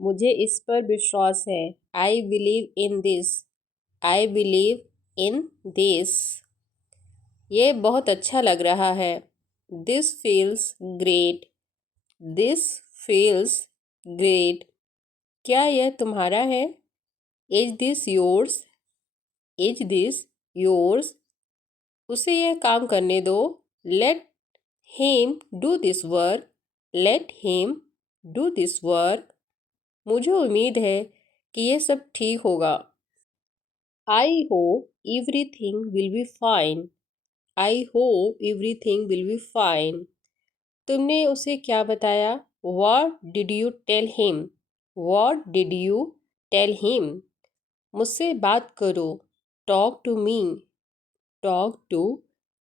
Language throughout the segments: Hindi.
मुझे इस पर विश्वास है। I believe in this. I believe in this. ये बहुत अच्छा लग रहा है। This feels great. This feels great. क्या यह तुम्हारा है? Is this yours? Is this yours? उसे यह काम करने दो। Let him do this work. Let him do this work. मुझे उम्मीद है कि यह सब ठीक होगा। I hope everything will be fine. I hope everything will be fine. तुमने उसे क्या बताया? What did you tell him? What did you tell him? मुझसे बात करो। Talk to me. Talk to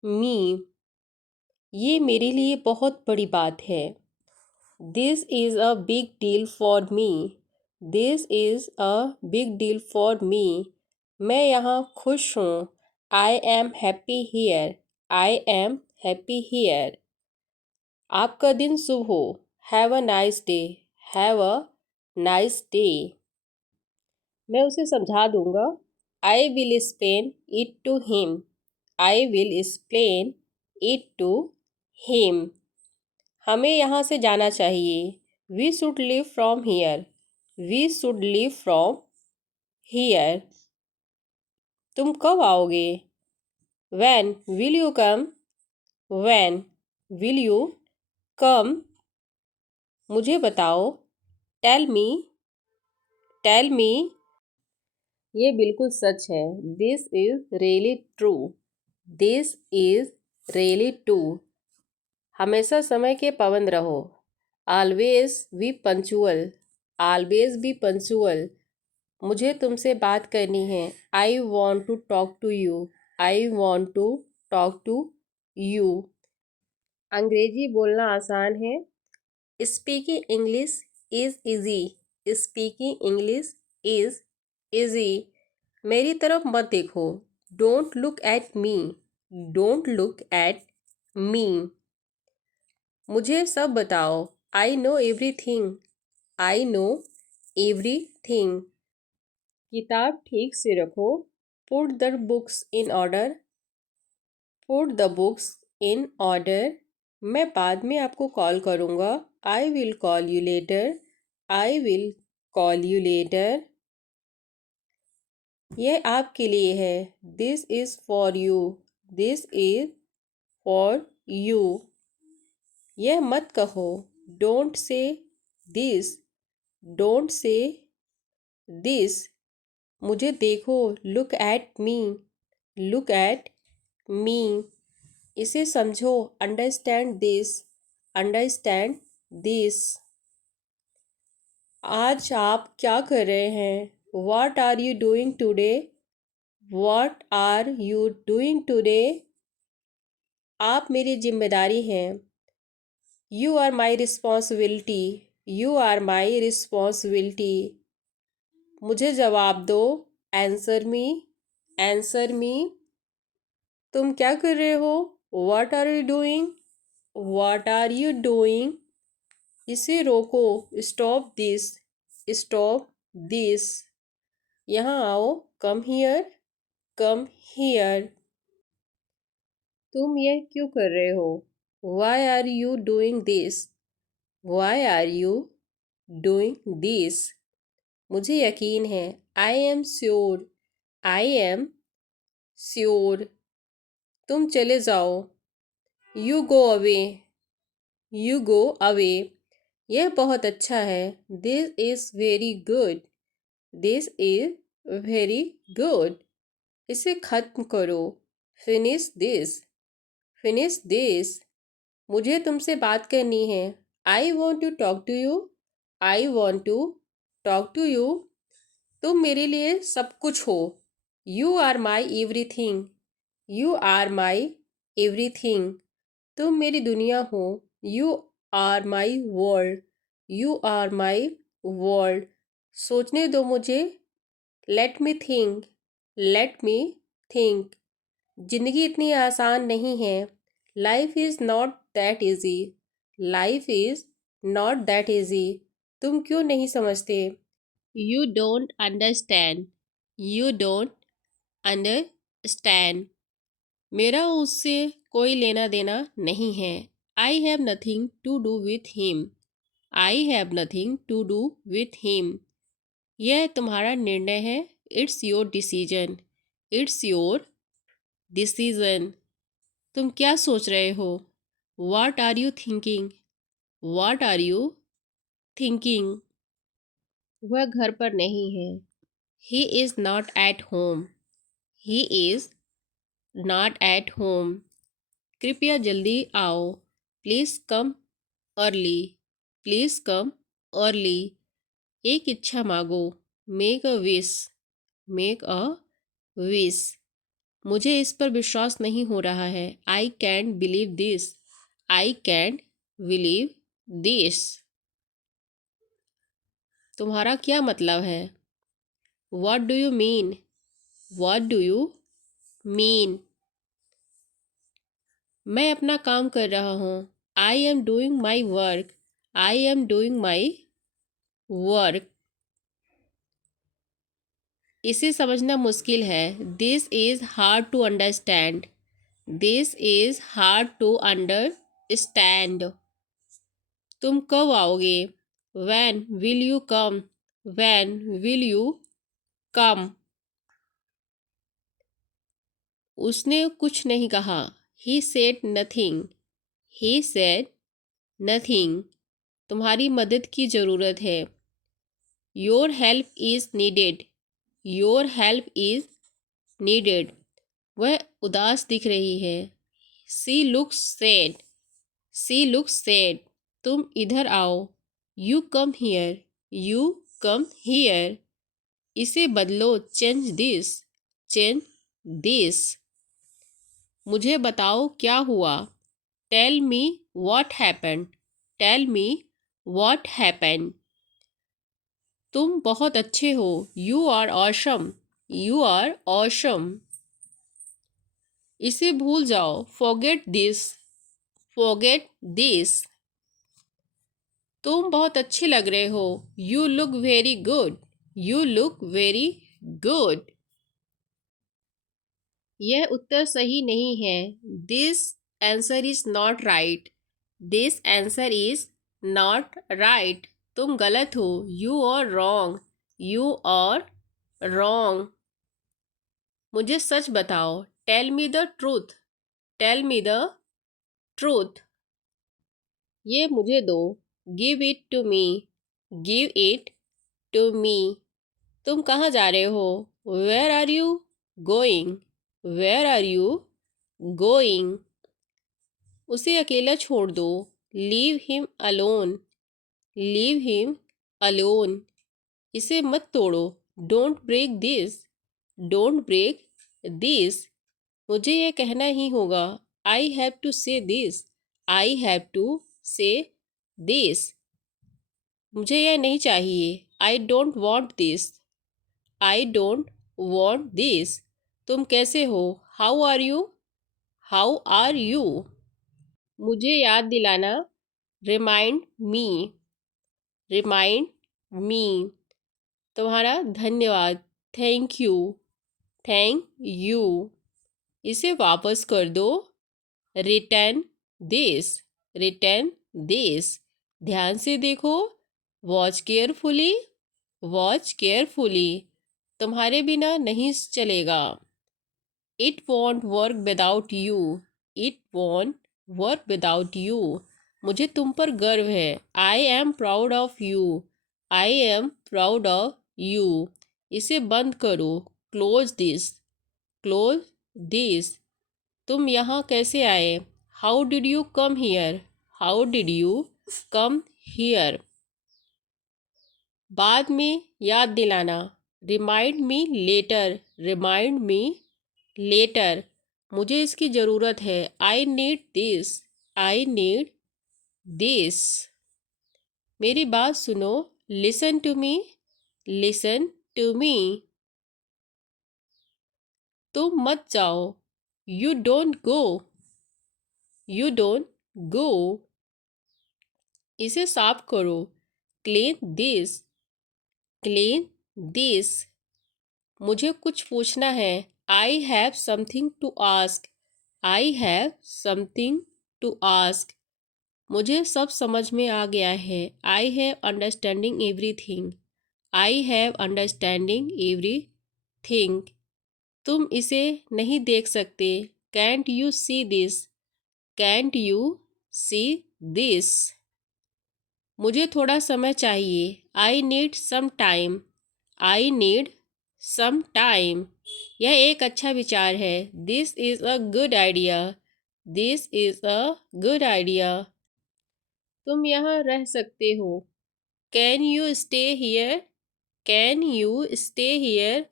me. ये मेरे लिए बहुत बड़ी बात है। This is a big deal for me. This is a big deal for me. मैं यहाँ खुश हूँ। I am happy here. I am happy here. आपका दिन शुभ हो। Have a nice day. Have a nice day. मैं उसे समझा दूंगा। I will explain it to him. I will explain it to him. हमें यहाँ से जाना चाहिए। We should leave from here. We should leave from here. तुम कब आओगे? When will you come? When will you come? मुझे बताओ। Tell me. Tell me. ये बिल्कुल सच है। This is really true. This is really true. हमेशा समय के पाबंद रहो। Always be punctual. Always be punctual. मुझे तुमसे बात करनी है। I want to talk to you. I want to talk to you. अंग्रेजी बोलना आसान है। Speaking English is easy. Speaking English is easy. मेरी तरफ मत देखो। Don't look at me. Don't look at me. मुझे सब बताओ। I know everything. I know everything. किताब ठीक से रखो। Put the books in order. Put the books in order. मैं बाद में आपको कॉल करूँगा। I will call you later. I will call you later. यह आपके लिए है। This is for you. This is for you. यह मत कहो। Don't say this. Don't say this. मुझे देखो। Look at me. Look at मी। इसे समझो। Understand this. Understand this. आज आप क्या कर रहे हैं? What are you doing today? What are you doing today? आप मेरी जिम्मेदारी हैं। You are my responsibility. You are my responsibility. मुझे जवाब दो। Answer me. Answer me. तुम क्या कर रहे हो? What are you doing? What are you doing? इसे रोको। Stop this. Stop this. यहाँ आओ। Come here. Come here. तुम यह क्यों कर रहे हो? Why are you doing this? Why are you doing this? मुझे यकीन है। I am sure. I am sure. तुम चले जाओ। You go away. You go away. यह बहुत अच्छा है। This is very good. This is very good. इसे खत्म करो। Finish this. Finish this. मुझे तुमसे बात करनी है। I want to talk to you. I want to talk to you. तुम मेरे लिए सब कुछ हो। You are my everything. You are my everything. तुम मेरी दुनिया हो। You are my world. You are my world. सोचने दो मुझे। Let me think. Let me think. जिंदगी इतनी आसान नहीं है। Life is not that easy. Life is not that easy. तुम क्यों नहीं समझते? You don't understand. You don't understand. मेरा उससे कोई लेना देना नहीं है। I have nothing to do with him. I have nothing to do with him. यह तुम्हारा निर्णय है। It's your decision. It's your decision. तुम क्या सोच रहे हो? What are you thinking? What are you thinking? वह घर पर नहीं है। He is not at home. He is not at home. कृपया जल्दी आओ। Please come early. Please come early. एक इच्छा मांगो। Make a wish. Make a wish. मुझे इस पर विश्वास नहीं हो रहा है। I can't believe this. I can't believe this. तुम्हारा क्या मतलब है? What do you mean? What do you mean? मैं अपना काम कर रहा हूँ। I am doing my work. I am doing my work. इसे समझना मुश्किल है। This is hard to understand. This is hard to understand. तुम कब आओगे? When will you come? When will you come? उसने कुछ नहीं कहा। He said nothing. He said nothing. तुम्हारी मदद की ज़रूरत है। Your help is needed. Your help is needed. वह उदास दिख रही है। She looks sad. She looks sad. तुम इधर आओ। You come here. You come here. इसे बदलो। Change this. Change this. मुझे बताओ क्या हुआ? Tell me what happened. Tell me what happened. तुम बहुत अच्छे हो। You are awesome. You are awesome. इसे भूल जाओ। Forget this. Forget this. तुम बहुत अच्छे लग रहे हो। You look very good. You look very good. यह उत्तर सही नहीं है। This answer is not right. This answer is not right. तुम गलत हो। You are wrong. You are wrong. मुझे सच बताओ। Tell me the truth. Tell me the truth. ये मुझे दो। Give it to me. Give it to me. तुम कहाँ जा रहे हो? Where are you going? Where are you going? उसे अकेला छोड़ दो। Leave him alone. Leave him alone. इसे मत तोड़ो। Don't break this. Don't break this. मुझे यह कहना ही होगा। I have to say this. I have to say this. मुझे यह नहीं चाहिए। I don't want this. I don't want this. तुम कैसे हो? How are you? How are you? मुझे याद दिलाना। Remind me. Remind me. तुम्हारा धन्यवाद। Thank you. Thank you. इसे वापस कर दो। Return this. Return this. ध्यान से देखो। Watch carefully. Watch carefully. तुम्हारे बिना नहीं चलेगा। It won't work without you. It won't work without you. मुझे तुम पर गर्व है। I am proud of you. I am proud of you. इसे बंद करो। Close this. Close this. तुम यहाँ कैसे आए? How did you come here? How did you come here? बाद में याद दिलाना। Remind me later. Remind me later. मुझे इसकी ज़रूरत है। I need this. I need this. मेरी बात सुनो। Listen to me. Listen to me. तुम मत जाओ। You don't go. You don't go. इसे साफ करो। Clean this, clean this. मुझे कुछ पूछना है। I have something to ask, I have something to ask. मुझे सब समझ में आ गया है। I have understanding everything, I have understanding everything. तुम इसे नहीं देख सकते। Can't you see this, can't you see this. मुझे थोड़ा समय चाहिए। I need some time, I need some time. यह एक अच्छा विचार है। This is a good idea, this is a good idea. तुम यहाँ रह सकते हो। Can you stay here, can you stay here.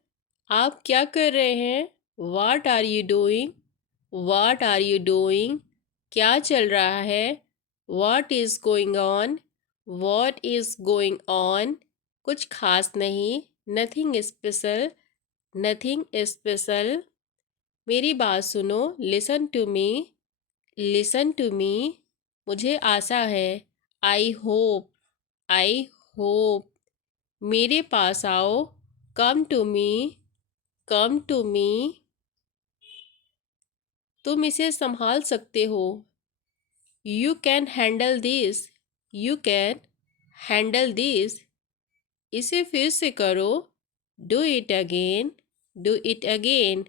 आप क्या कर रहे हैं? What are you doing, what are you doing. क्या चल रहा है? What is going on, what is going on. कुछ खास नहीं, नथिंग स्पेशल, नथिंग स्पेशल। मेरी बात सुनो, listen to me, listen to me. मुझे आशा है। I hope, I hope. मेरे पास आओ। Come to me, come to me. तुम इसे संभाल सकते हो। You can handle this, you can handle this. इसे फिर से करो। Do it again, do it again.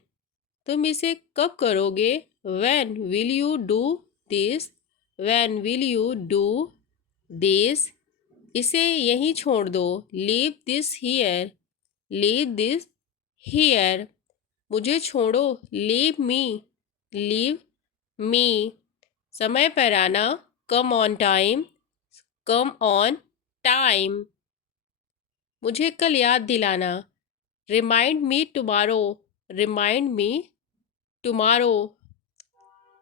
तुम इसे कब करोगे? When will you do this, when will you do this. इसे यहीं छोड़ दो। Leave this here, leave this here. मुझे छोड़ो। Leave me, leave me. समय पर आना। Come on time, come on time. मुझे कल याद दिलाना। Remind me tomorrow, remind me tomorrow.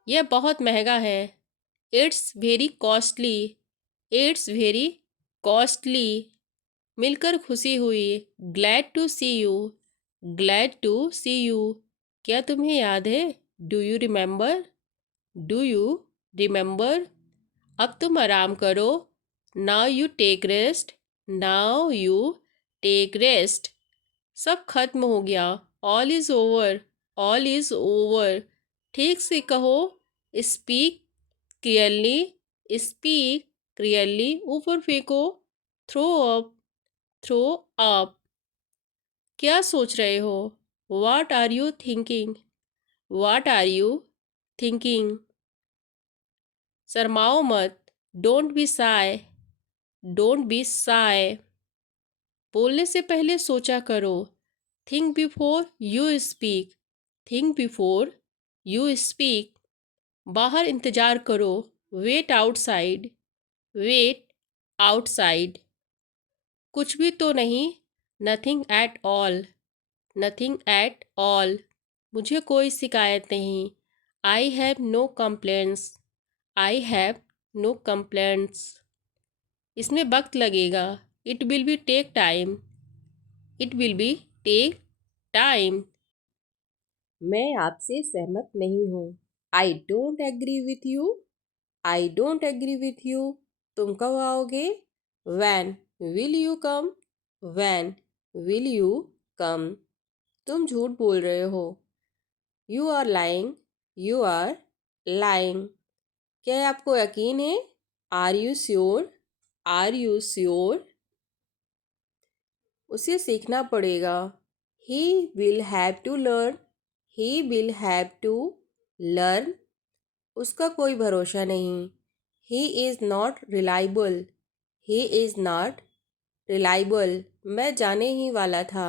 यह बहुत महंगा है। It's very costly, it's very costly. मिलकर खुशी हुई। Glad to see you, glad to see you. क्या तुम्हें याद है? Do you remember, do you remember. अब तुम आराम करो। Now you take rest, now you take rest. सब खत्म हो गया। All is over, all is over. ठीक से कहो। Speak clearly, speak clearly. ऊपर फेंको। Throw up, throw up. क्या सोच रहे हो? What are you thinking, what are you thinking. शर्माओ मत। Don't be shy, don't be shy. बोलने से पहले सोचा करो। Think before you speak, think before you speak. बाहर इंतज़ार करो। Wait outside, wait outside. कुछ भी तो नहीं। Nothing at all, nothing at all. मुझे कोई शिकायत नहीं। I have no complaints, I have no complaints. इसमें वक्त लगेगा। It will be take time, it will be take time. मैं आपसे सहमत नहीं हूँ। I don't agree with you, I don't agree with you. तुम कब आओगे? When will you come, when will you come. तुम झूठ बोल रहे हो। You are lying, you are lying. क्या आपको यकीन है? Are you sure, are you sure. उसे सीखना पड़ेगा। He will have to learn, he will have to learn. उसका कोई भरोसा नहीं। He is not reliable, he is not reliable. मैं जाने ही वाला था।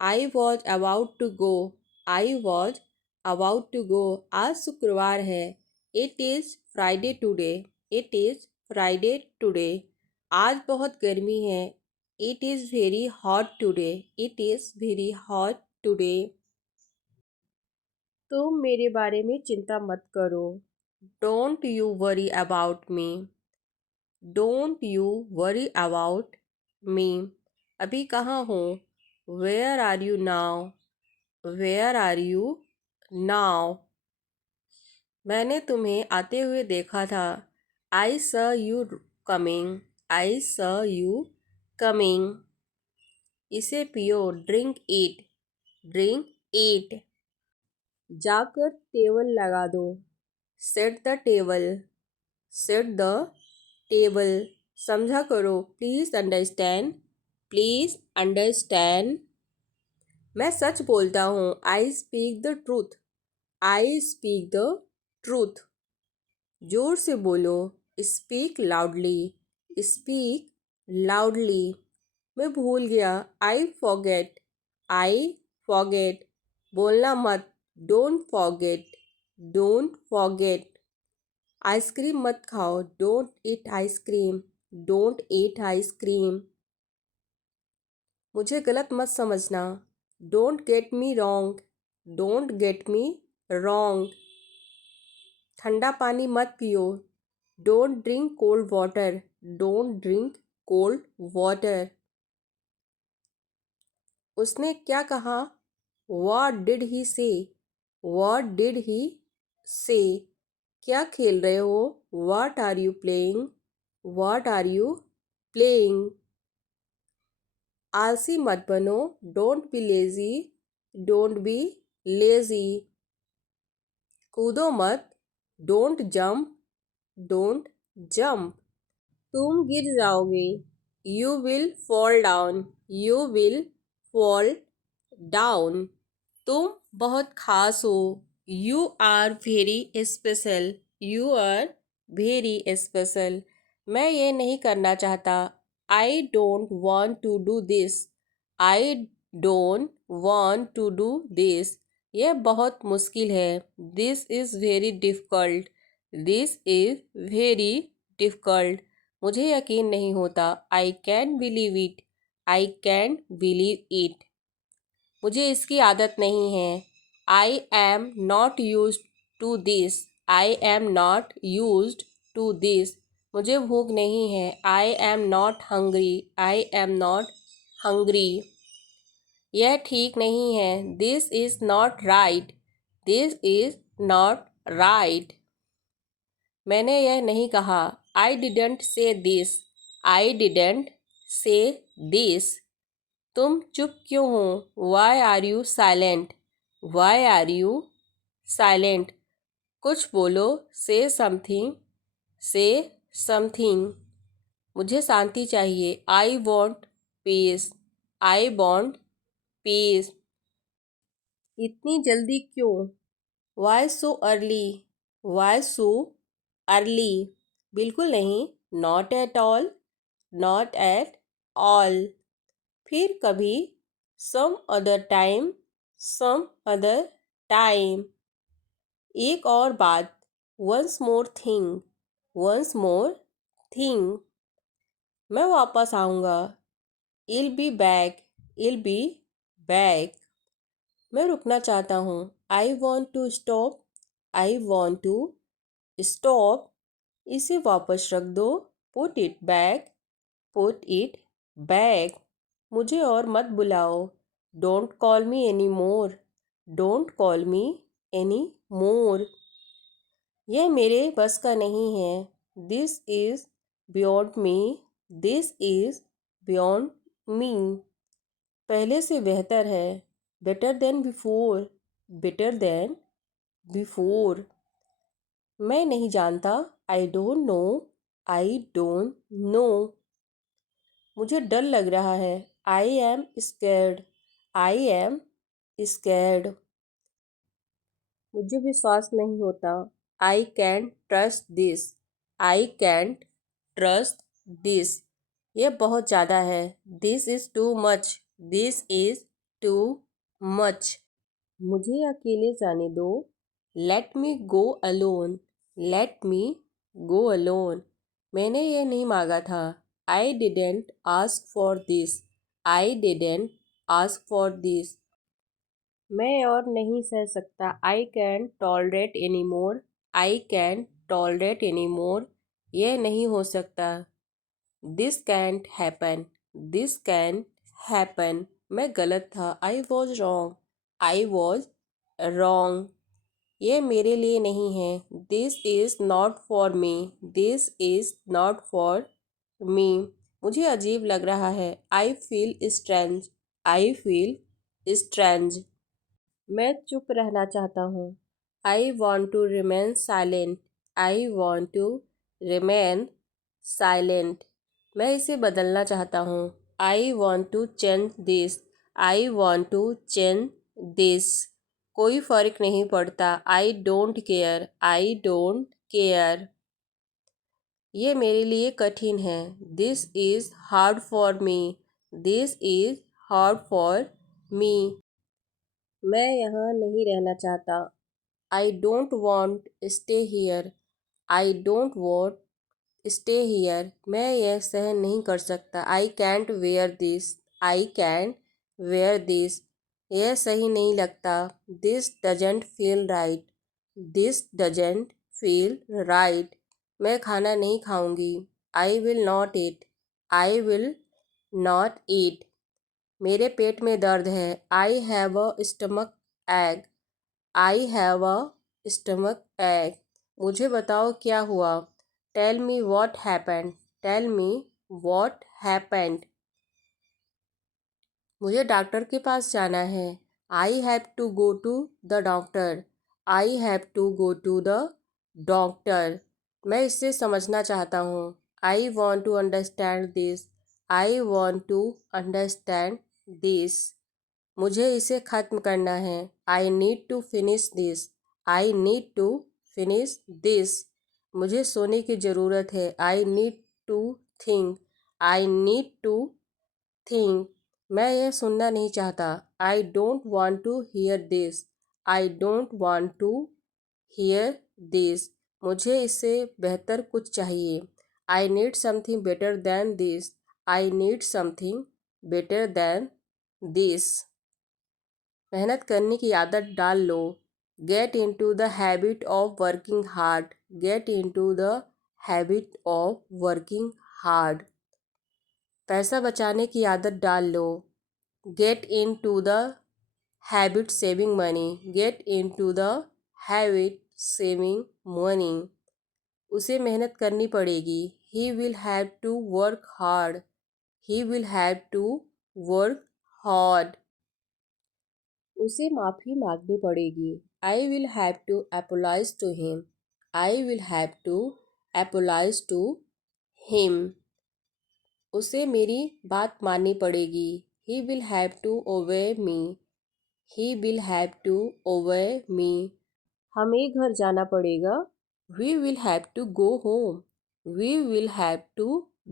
I was about to go, I was about to go. आज शुक्रवार है। It is Friday today, it is Friday today. आज बहुत गर्मी है। It is very hot today, it is very hot today. तुम मेरे बारे में चिंता मत करो। Don't you worry about me, don't you worry about me. अभी कहाँ हो? Where are you now, where are you now. मैंने तुम्हें आते हुए देखा था। आई स यू कमिंग, आई स यू कमिंग। इसे पियो, ड्रिंक इट, ड्रिंक इट। जाकर टेबल लगा दो, set the table, set the table. समझा करो, प्लीज अंडरस्टैंड, प्लीज अंडरस्टैंड। मैं सच बोलता हूँ, I speak the truth, I speak the truth. जोर से बोलो, स्पीक लाउडली, स्पीक लाउडली। मैं भूल गया, आई फॉरगेट, आई फॉरगेट। बोलना मत, don't forget, don't forget. Ice cream मत खाओ, don't eat ice cream, don't eat ice cream. मुझे गलत मत समझना, don't get me wrong, don't get me wrong. ठंडा पानी मत पियो, don't drink cold water, don't drink cold water. उसने क्या कहा? व्हाट डिड ही से, व्हाट डिड ही से। क्या खेल रहे हो? What are you playing, what are you playing. आलसी मत बनो, don't be lazy, don't be lazy. कूदो मत, डोंट जंप, डोंट जंप। तुम गिर जाओगे, you will fall down, you will fall down. तुम बहुत खास हो, you are very special, you are very special. मैं ये नहीं करना चाहता, I don't want to do this, I don't want to do this. यह बहुत मुश्किल है, this is very difficult, this is very difficult. मुझे यकीन नहीं होता, I can believe it, I can believe it. मुझे इसकी आदत नहीं है, I am not used to this, I am not used to this. मुझे भूख नहीं है, I am not hungry, I am not hungry. यह ठीक नहीं है, this is not right, this is not right. मैंने यह नहीं कहा, I didn't say this, I didn't say this. तुम चुप क्यों हो? Why are you silent, why are you silent. कुछ बोलो, से समथिंग, से समथिंग। मुझे शांति चाहिए, I want peace, I want peace. इतनी जल्दी क्यों? Why so early, why so early. बिल्कुल नहीं, not at all, not at all. फिर कभी, some other time, some other time. एक और बात, once more thing, once more thing. मैं वापस आऊँगा, I'll be back, I'll be back. मैं रुकना चाहता हूँ, I want to stop, I want to stop. इसे वापस रख दो, put it back, put it back. मुझे और मत बुलाओ, don't call me any more, don't call me any more. यह मेरे बस का नहीं है, this is beyond me, this is beyond me. पहले से बेहतर है, better than before, better than before. मैं नहीं जानता, I don't no, I don't no. मुझे डर लग रहा है, I am scared, I am scared. मुझे विश्वास नहीं होता, I can trust this, I cantt trust this. यह बहुत ज़्यादा है, this is too much, this is too much. मुझे अकेले जाने दो, let me go alone, let me go alone. मैंने ये नहीं मांगा था, I didn't ask for this, I didn't ask for this. मैं और नहीं सह सकता, आई can tolerate any more, I can tolerate any more. यह नहीं हो सकता, this can't happen, this can happen. मैं गलत था, I was wrong, I was wrong. ये मेरे लिए नहीं है, this is not for me, this is not for me. मुझे अजीब लग रहा है। I feel strange. I feel strange. मैं चुप रहना चाहता हूँ। I want to remain silent. I want to remain silent. मैं इसे बदलना चाहता हूँ। I want to change this. I want to change this. कोई फ़र्क नहीं पड़ता। I don't care. I don't care. ये मेरे लिए कठिन है। This is hard for me. This is hard for me. मैं यहाँ नहीं रहना चाहता। I don't want stay here. I don't want stay here. मैं यह सहन नहीं कर सकता। I can't wear this. I can't wear this. यह सही नहीं लगता। This doesn't feel right. This doesn't feel right. मैं खाना नहीं खाऊंगी। I will not eat. I will not eat. मेरे पेट में दर्द है। I have a stomach ache. I have a stomach ache. मुझे बताओ क्या हुआ। Tell me what happened. Tell me what happened. मुझे डॉक्टर के पास जाना है। I have to go to the doctor. I have to go to the doctor. मैं इसे समझना चाहता हूँ। I want to understand this. I want to understand this. मुझे इसे ख़त्म करना है। I need to finish this. I need to finish this. मुझे सोने की ज़रूरत है। I need to think. I need to think. मैं यह सुनना नहीं चाहता। I don't want to hear this. I don't want to hear this. मुझे इससे बेहतर कुछ चाहिए। I need something better than this. I need something better than this. मेहनत करने की आदत डाल लो। Get into the habit of working hard. Get into the habit of working hard. पैसा बचाने की आदत डाल लो। Get into the habit saving money. Get into the habit saving money. उसे मेहनत करनी पड़ेगी। He will have to work hard. He will have to work hard. उसे माफ़ी मांगनी पड़ेगी। I will have to apologise to him. I will have to apologise to him. उसे मेरी बात माननी पड़ेगी। He will have to obey me. He will have to obey me. हमें घर जाना पड़ेगा। We will have to go home. We will have to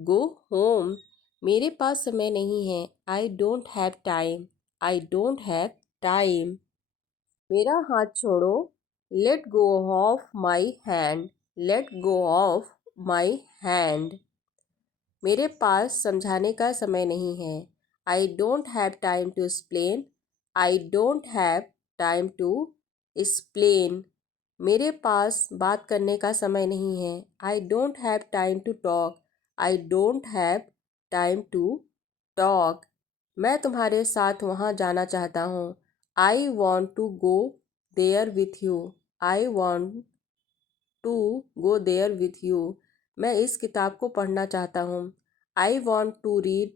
go home. मेरे पास समय नहीं है। I don't have time. I don't have time. मेरा हाथ छोड़ो। Let go of my hand. Let go of my hand. मेरे पास समझाने का समय नहीं है। I don't have time to explain. I don't have time to explain. मेरे पास बात करने का समय नहीं है। I don't have time to talk. I don't have time to talk. मैं तुम्हारे साथ वहाँ जाना चाहता हूँ। I want to go there with you. I want to go there with you. मैं इस किताब को पढ़ना चाहता हूँ। I want to read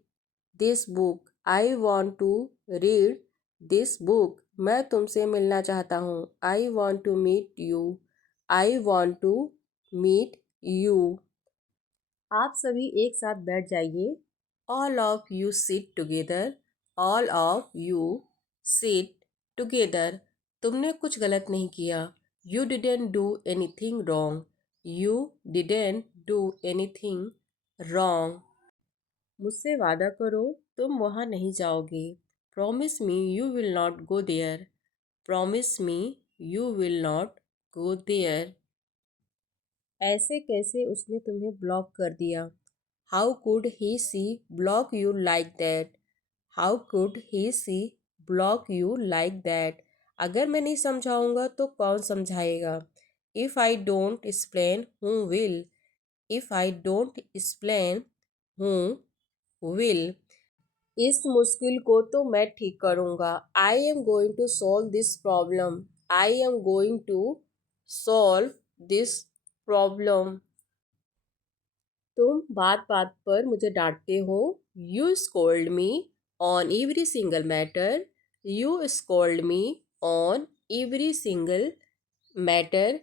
this book. I want to read this book. मैं तुमसे मिलना चाहता हूँ। I want to meet you. I want to meet you. आप सभी एक साथ बैठ जाइए। All of you sit together. All of you sit together. तुमने कुछ गलत नहीं किया। You didn't do anything wrong. You didn't do anything wrong. मुझसे वादा करो तुम वहाँ नहीं जाओगे। Promise me you will not go there. Promise me you will not go there. ऐसे कैसे उसने तुम्हें ब्लॉक कर दिया। How could he see block you like that. How could he see block you like that. अगर मैं नहीं समझाऊंगा तो कौन समझाएगा। If I don't explain who will. If I don't explain who will. इस मुश्किल को तो मैं ठीक करूंगा। I am going to solve this problem. I am going to solve this problem. तुम बात बात पर मुझे डांटते हो। You scold me on every single matter. You scold me on every single matter.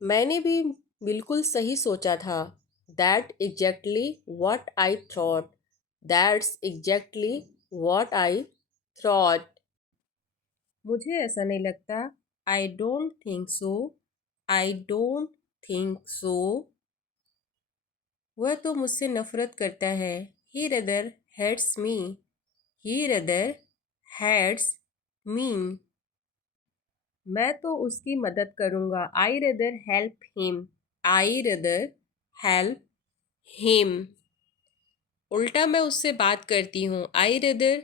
मैंने भी बिल्कुल सही सोचा था। That exactly what I thought. That's exactly what I thought. मुझे ऐसा नहीं लगता। I don't think so. I don't think so. वह तो मुझसे नफरत करता है। He rather hates me. He rather hates me. मैं तो उसकी मदद करूँगा। I rather help him. I rather help him. उल्टा मैं उससे बात करती हूँ। I rather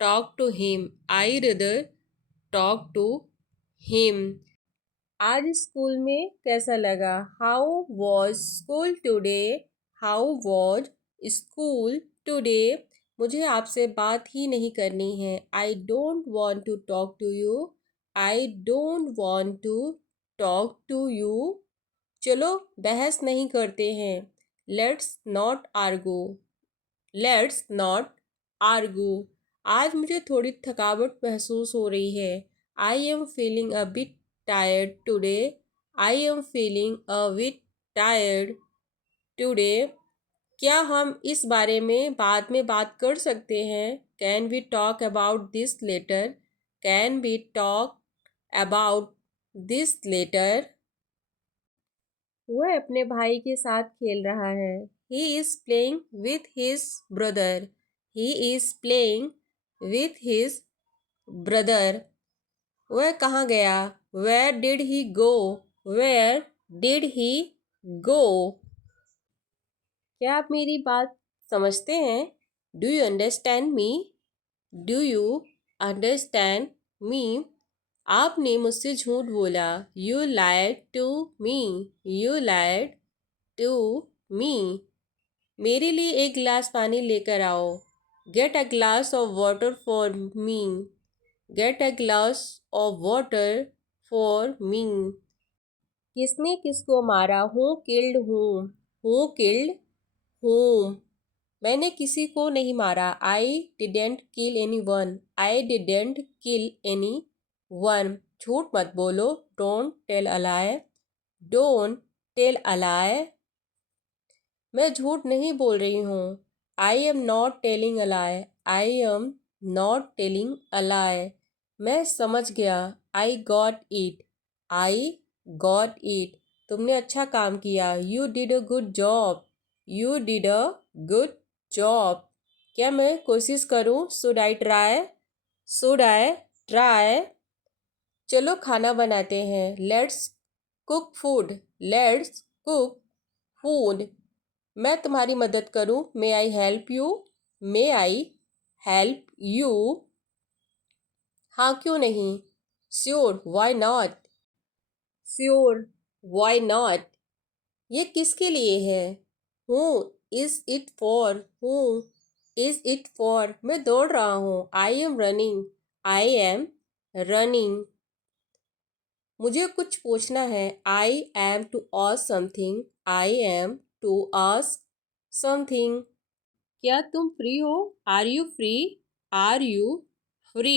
talk to him. I rather talk to him. आज स्कूल में कैसा लगा? How was school today? How was school today? मुझे आपसे बात ही नहीं करनी है। I don't want to talk to you. I don't want to talk to you. चलो बहस नहीं करते हैं। Let's not argue. Let's not argue. आज मुझे थोड़ी थकावट महसूस हो रही है। I am feeling a bit tired today. I am feeling a bit tired today. क्या हम इस बारे में बाद में बात कर सकते हैं? Can we talk about this letter? Can we talk about this letter? वह अपने भाई के साथ खेल रहा है। He is playing with his brother. He is playing with his brother. वह कहाँ गया? Where did he go? Where did he go? क्या आप मेरी बात समझते हैं? Do you understand me? Do you understand me? आपने मुझसे झूठ बोला। You lied to me. You lied to me. मेरे लिए एक गिलास पानी लेकर आओ। Get a glass of water for me. Get a glass of water for me. किसने किसको मारा? हूँ किल्ड हूँ। हूँ किल्ड हूँ। मैंने किसी को नहीं मारा। I didn't kill anyone. I didn't kill anyone. झूठ मत बोलो। Don't tell a lie. Don't tell a lie. मैं झूठ नहीं बोल रही हूँ। I am not telling a lie. I am not telling a lie. मैं समझ गया। I got it. I got it. तुमने अच्छा काम किया। You did a good job. You did a good job. क्या मैं कोशिश करूँ? Should I try? Should I try? चलो खाना बनाते हैं। Let's cook food. Let's cook food. मैं तुम्हारी मदद करूं? May I help you? May I help you? हाँ क्यों नहीं? Sure why not? Sure why not? ये किसके लिए है? Who is it for? Who is it for? मैं दौड़ रहा हूँ। I am running. I am running. मुझे कुछ पूछना है। I am to ask something. I am to ask something. क्या तुम फ्री हो? Are you free? Are you free?